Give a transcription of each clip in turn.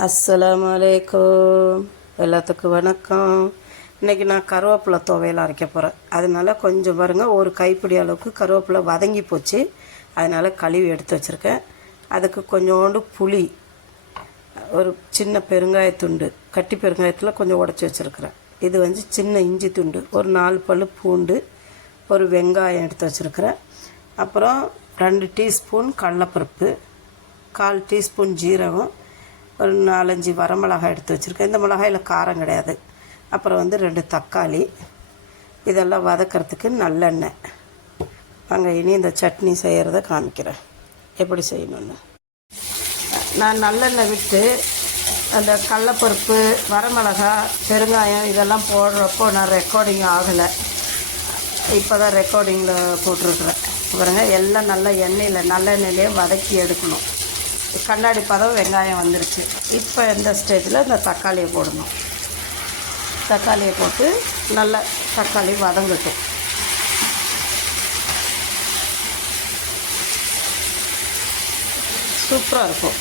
அஸ்ஸலாமு அலைக்கும். எல்லாத்துக்கும் வணக்கம். இன்றைக்கி நான் கருவேப்பிலை துவையல் அரைக்க போகிறேன். அதனால் கொஞ்சம் பாருங்கள், ஒரு கைப்பிடி அளவுக்கு கருவேப்பிலை வதங்கி போச்சு. அதனால் கழுவி எடுத்து வச்சுருக்கேன். அதுக்கு கொஞ்சோண்டு புளி, ஒரு சின்ன பெருங்காயத்துண்டு, கட்டி பெருங்காயத்தில் கொஞ்சம் உடச்சி வச்சுருக்கிறேன். இது சின்ன இஞ்சி துண்டு, ஒரு 4 பல் பூண்டு, ஒரு வெங்காயம் எடுத்து வச்சுருக்கிறேன். அப்புறம் 2 டீஸ்பூன் கடலைப்பருப்பு, 1/4 டீஸ்பூன் ஜீரகம், ஒரு 4-5 வரமிளகாய் எடுத்து வச்சுருக்கேன். இந்த மிளகாயில் காரம் கிடையாது. அப்புறம் 2 தக்காளி. இதெல்லாம் வதக்கிறதுக்கு நல்லெண்ணெய். வாங்க இனி இந்த சட்னி செய்கிறத காமிக்கிறேன் எப்படி செய்யணுன்னு. நான் நல்லெண்ணெய் விட்டு அந்த கடலைப்பருப்பு, வரமிளகாய், பெருங்காயம் இதெல்லாம் போடுறப்போ நான் ரெக்கார்டிங் ஆகலை. இப்போ தான் ரெக்கார்டிங்கில் போட்டிருக்குறேன். பாருங்கள், எல்லாம் நல்லா நல்லெண்ணெயிலே வதக்கி எடுக்கணும். கண்ணாடி பதம் வெங்காயம் வந்துருச்சு. இப்போ இந்த ஸ்டேஜில் இந்த தக்காளியை போடணும். தக்காளியை போட்டு நல்லா தக்காளி வதங்கட்டும். சூப்பராக இருக்கும்.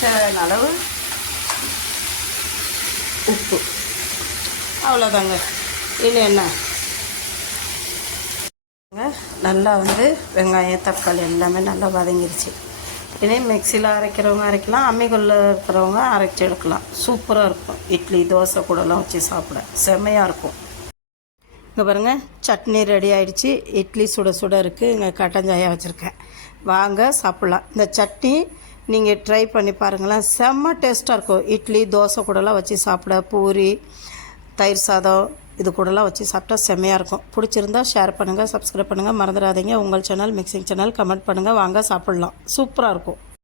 தேவையான அளவு உப்பு, அவ்வளோதாங்க. இனி என்ன, நல்லா வெங்காயம் தக்காளி எல்லாமே நல்லா வதங்கிருச்சு. இனி மிக்சியில் அரைக்கிறவங்க அரைக்கலாம், அம்மிக்குள்ளே இருக்கிறவங்க அரைச்சி எடுக்கலாம். சூப்பராக இருக்கும். இட்லி தோசை கூடலாம் வச்சு சாப்பிட செம்மையாக இருக்கும். இங்கே பாருங்கள், சட்னி ரெடி ஆகிடுச்சு. இட்லி சுட சுட இருக்குது. இங்கே கட்டஞ்சாயாக வச்சுருக்கேன். வாங்க சாப்பிட்லாம். இந்த சட்னி நீங்கள் ட்ரை பண்ணி பாருங்களேன், செம்ம டேஸ்ட்டாக இருக்கும். இட்லி தோசை கூடலாம் வச்சு சாப்பிட, பூரி, தயிர் சாதம் இது கூடலாம் வச்சு சாப்பிட்டா செம்மையாக இருக்கும். பிடிச்சிருந்தா ஷேர் பண்ணுங்கள், சப்ஸ்கிரைப் பண்ணுங்கள், மறந்துடாதீங்க. உங்கள் சேனல் மிக்சிங் சேனல் கமெண்ட் பண்ணுங்கள். வாங்க சாப்பிட்லாம். சூப்பராக இருக்கும்.